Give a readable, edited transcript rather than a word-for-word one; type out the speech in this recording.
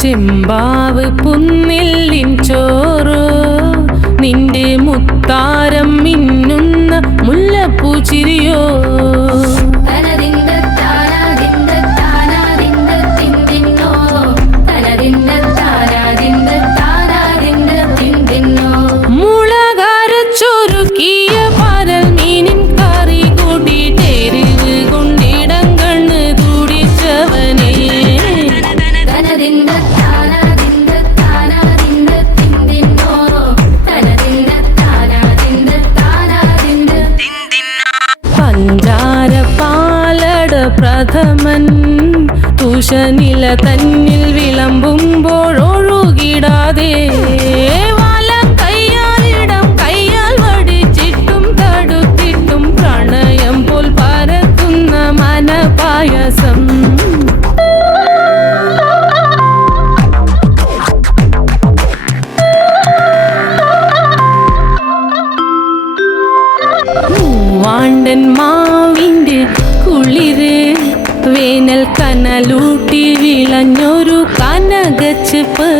ചെമ്പാവ് പുന്നെല്ലിൻ ചോറ് നിന്റെ മുത്താരം മിന്നുന്ന മുല്ലപ്പൂച്ചിരിയോ മുളകരച്ചൊരുക്കിയ പരൽ മീനിൻ കറി കൂട്ടിട്ടെരിവ് കൊണ്ടിടം കണ്ണ് തുടിച്ചവനേ പഞ്ചാര പാലട പ്രഥമൻ തുഷനില തന്നിൽ വിളമ്പുമ്പോഴൊഴുകിടാതെ വലം കയ്യാലിടം കയ്യാൽ വടിച്ചിട്ടും തടുത്തിട്ടും പ്രണയം പോൽ പരത്തുന്ന മനപായസം വാണ്ടൻ മാവിൻ്റെ കുളിര് വേനൽ കനലൂട്ടി വിളഞ്ഞൊരു കനകച്ചെപ്പ്